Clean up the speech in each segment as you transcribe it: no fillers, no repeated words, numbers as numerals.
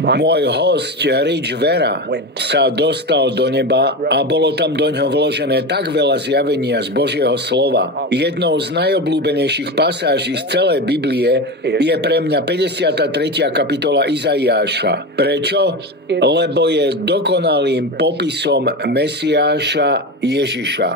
Môj hosť Rich Vera sa dostal do neba a bolo tam do ňoho vložené tak veľa zjavenia z Božieho slova. Jednou z najobľúbenejších pasáží z celej Biblie je pre mňa 53. kapitola Izaiáša. Prečo? Lebo je dokonalým popisom Mesiáša Ježiša.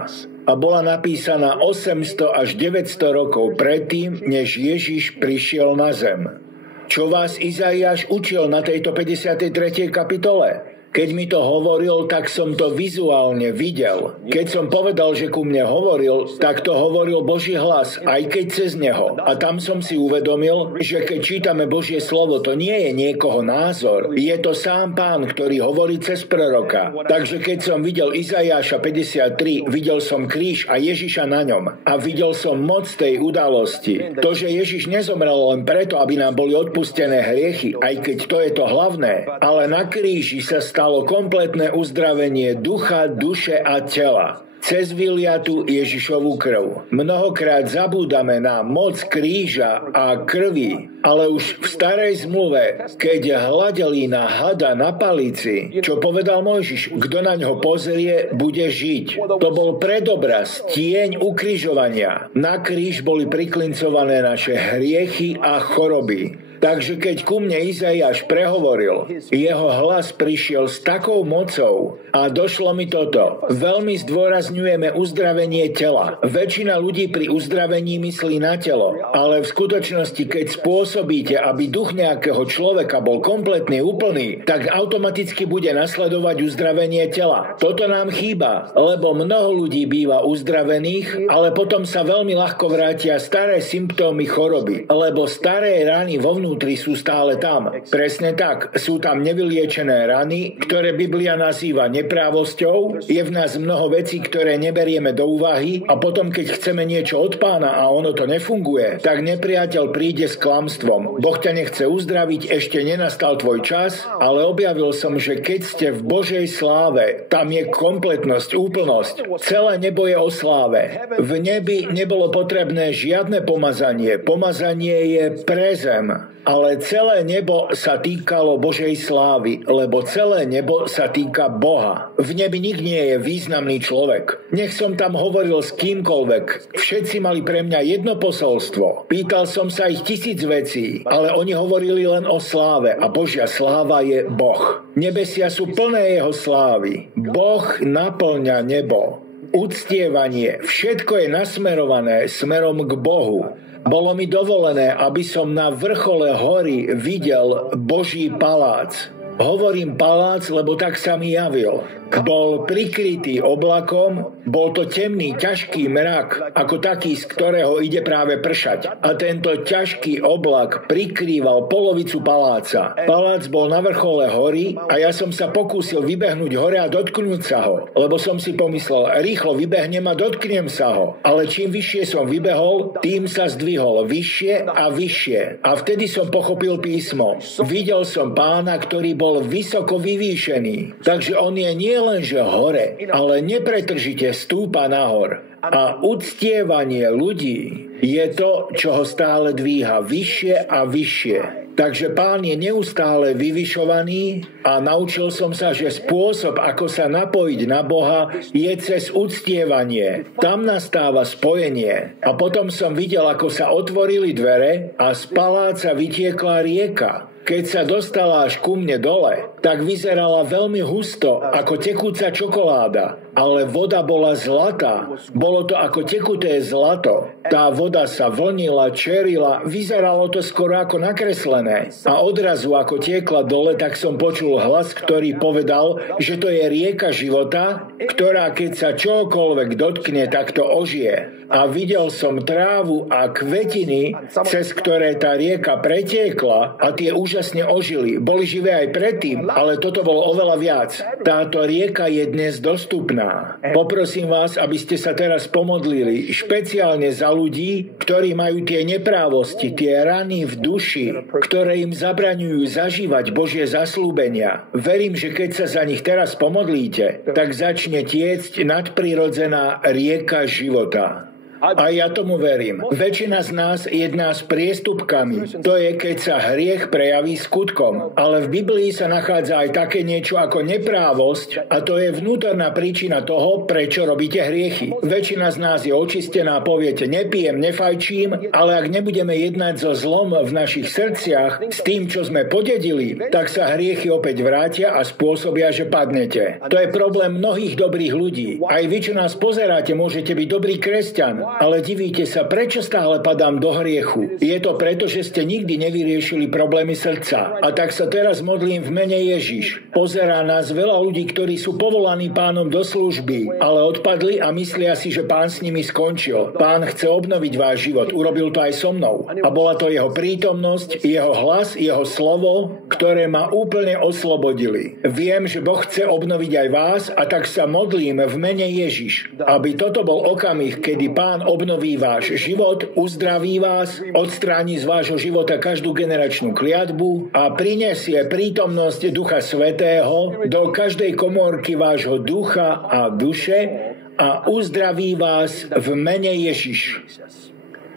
A bola napísaná 800 až 900 rokov predtým, než Ježiš prišiel na zem. Čo vás Izaiáš učil na tejto 53. kapitole? Keď mi to hovoril, tak som to vizuálne videl. Keď som povedal, že ku mne hovoril, tak to hovoril Boží hlas, aj keď cez neho. A tam som si uvedomil, že keď čítame Božie slovo, to nie je niekoho názor. Je to sám Pán, ktorý hovorí cez proroka. Takže keď som videl Izaiáša 53, videl som kríž a Ježiša na ňom. A videl som moc tej udalosti. To, že Ježiš nezomrel len preto, aby nám boli odpustené hriechy, aj keď to je to hlavné, ale na kríži sa stalo kompletné uzdravenie ducha, duše a tela cez vyliatú Ježišovu krv. Mnohokrát zabúdame na moc kríža a krvi, ale už v starej zmluve, keď hľadeli na hada na palici, čo povedal Mojžiš, kto na ňo pozrie, bude žiť. To bol predobraz, tieň ukrižovania. Na kríž boli priklincované naše hriechy a choroby. Takže keď ku mne Izaiáš prehovoril, jeho hlas prišiel s takou mocou a došlo mi toto. Veľmi zdôrazňujeme uzdravenie tela. Väčšina ľudí pri uzdravení myslí na telo, ale v skutočnosti, keď spôsobíte, aby duch nejakého človeka bol kompletne úplný, tak automaticky bude nasledovať uzdravenie tela. Toto nám chýba, lebo mnoho ľudí býva uzdravených, ale potom sa veľmi ľahko vrátia staré symptómy choroby, lebo staré rany vo vnútri sú stále tam. Presne tak, sú tam nevyliečené rany, ktoré Biblia nazýva neprávosťou. Je v nás mnoho vecí, ktoré neberieme do úvahy a potom, keď chceme niečo od Pána a ono to nefunguje, tak nepriateľ príde s klamstvom. Boh ťa nechce uzdraviť, ešte nenastal tvoj čas, ale objavil som, že keď ste v Božej sláve, tam je kompletnosť, úplnosť. Celé nebo je o sláve. V nebi nebolo potrebné žiadne pomazanie. Pomazanie je pre zem. Ale celé nebo sa týkalo Božej slávy, lebo celé nebo sa týka Boha. V nebi nik nie je významný človek. Nech som tam hovoril s kýmkoľvek. Všetci mali pre mňa jedno posolstvo. Pýtal som sa ich 1000 vecí, ale oni hovorili len o sláve a Božia sláva je Boh. Nebesia sú plné jeho slávy. Boh naplňa nebo. Uctievanie, všetko je nasmerované smerom k Bohu. Bolo mi dovolené, aby som na vrchole hory videl Boží palác. Hovorím palác, lebo tak sa mi javil. Bol prikrytý oblakom, bol to temný, ťažký mrak, ako taký, z ktorého ide práve pršať. A tento ťažký oblak prikrýval polovicu paláca. Palác bol na vrchole hory a ja som sa pokúsil vybehnúť hore a dotknúť sa ho, lebo som si pomyslel, rýchlo vybehnem a dotknem sa ho. Ale čím vyššie som vybehol, tým sa zdvihol vyššie a vyššie. A vtedy som pochopil písmo. Videl som Pána, ktorý bol vysoko vyvýšený. Takže on je nie len že hore, ale nepretržite stúpa nahor. A uctievanie ľudí je to, čo ho stále dvíha vyššie a vyššie. Takže Pán je neustále vyvyšovaný a naučil som sa, že spôsob, ako sa napojiť na Boha, je cez uctievanie. Tam nastáva spojenie. A potom som videl, ako sa otvorili dvere a z paláca vytiekla rieka. Keď sa dostala až ku mne dole, tak vyzerala veľmi husto, ako tekúca čokoláda. Ale voda bola zlatá. Bolo to ako tekuté zlato. Tá voda sa vlnila, čerila, vyzeralo to skoro ako nakreslené. A odrazu, ako tiekla dole, tak som počul hlas, ktorý povedal, že to je rieka života, ktorá keď sa čokoľvek dotkne, tak to ožije. A videl som trávu a kvetiny, cez ktoré tá rieka pretiekla a tie úžasne ožili. Boli živé aj predtým, ale toto bolo oveľa viac. Táto rieka je dnes dostupná. Poprosím vás, aby ste sa teraz pomodlili špeciálne za ľudí, ktorí majú tie neprávosti, tie rany v duši, ktoré im zabraňujú zažívať Božie zasľúbenia. Verím, že keď sa za nich teraz pomodlíte, tak začne tiecť nadprirodzená rieka života. A ja tomu verím. Väčšina z nás jedná s priestupkami. To je, keď sa hriech prejaví skutkom. Ale v Biblii sa nachádza aj také niečo ako neprávosť a to je vnútorná príčina toho, prečo robíte hriechy. Väčšina z nás je očistená, poviete nepijem, nefajčím, ale ak nebudeme jednať so zlom v našich srdciach, s tým, čo sme podedili, tak sa hriechy opäť vrátia a spôsobia, že padnete. To je problém mnohých dobrých ľudí. Aj vy, čo nás pozeráte, môžete byť dobrý kresťan, ale divíte sa, prečo stále padám do hriechu. Je to preto, že ste nikdy nevyriešili problémy srdca. A tak sa teraz modlím v mene Ježiš. Pozerá nás veľa ľudí, ktorí sú povolaní Pánom do služby, ale odpadli a myslia si, že Pán s nimi skončil. Pán chce obnoviť váš život. Urobil to aj so mnou. A bola to jeho prítomnosť, jeho hlas, jeho slovo, ktoré ma úplne oslobodili. Viem, že Boh chce obnoviť aj vás a tak sa modlím v mene Ježiš, aby toto bol okamih, kedy Pán obnoví váš život, uzdraví vás, odstráni z vášho života každú generačnú kliatbu a prinesie prítomnosť Ducha Svätého do každej komórky vášho ducha a duše a uzdraví vás v mene Ježiš.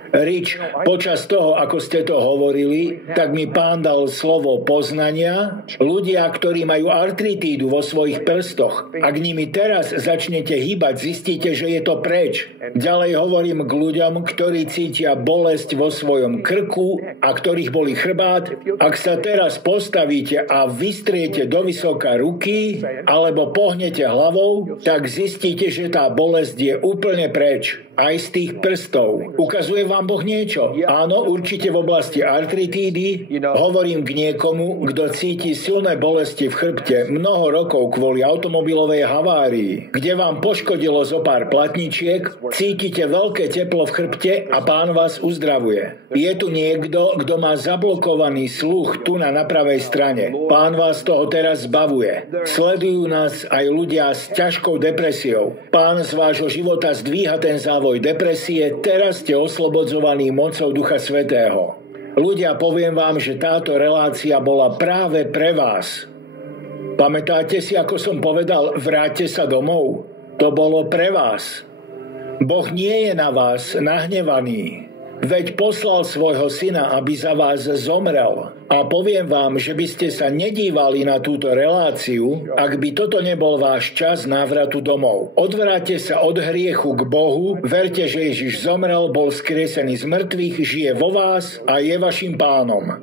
Rich, počas toho, ako ste to hovorili, tak mi Pán dal slovo poznania. Ľudia, ktorí majú artritídu vo svojich prstoch, ak nimi teraz začnete hýbať, zistíte, že je to preč. Ďalej hovorím k ľuďom, ktorí cítia bolesť vo svojom krku a ktorých bolí chrbát. Ak sa teraz postavíte a vystriete do vysoka ruky alebo pohnete hlavou, tak zistíte, že tá bolesť je úplne preč. Aj z tých prstov. Ukazuje vám Boh niečo? Áno, určite v oblasti artritídy. Hovorím k niekomu, kto cíti silné bolesti v chrbte mnoho rokov kvôli automobilovej havárii, kde vám poškodilo zo pár platničiek, cítite veľké teplo v chrbte a Pán vás uzdravuje. Je tu niekto, kto má zablokovaný sluch tu na pravej strane. Pán vás toho teraz zbavuje. Sledujú nás aj ľudia s ťažkou depresiou. Pán z vášho života zdvíha ten závoj depresie, teraz ste oslobodzovaní mocou Ducha Svätého. Ľudia, poviem vám, že táto relácia bola práve pre vás. Pamätáte si, ako som povedal, vráťte sa domov? To bolo pre vás. Boh nie je na vás nahnevaný. Veď poslal svojho syna, aby za vás zomrel. A poviem vám, že by ste sa nedívali na túto reláciu, ak by toto nebol váš čas návratu domov. Odvráťte sa od hriechu k Bohu, verte, že Ježiš zomrel, bol skriesený z mŕtvych, žije vo vás a je vašim pánom.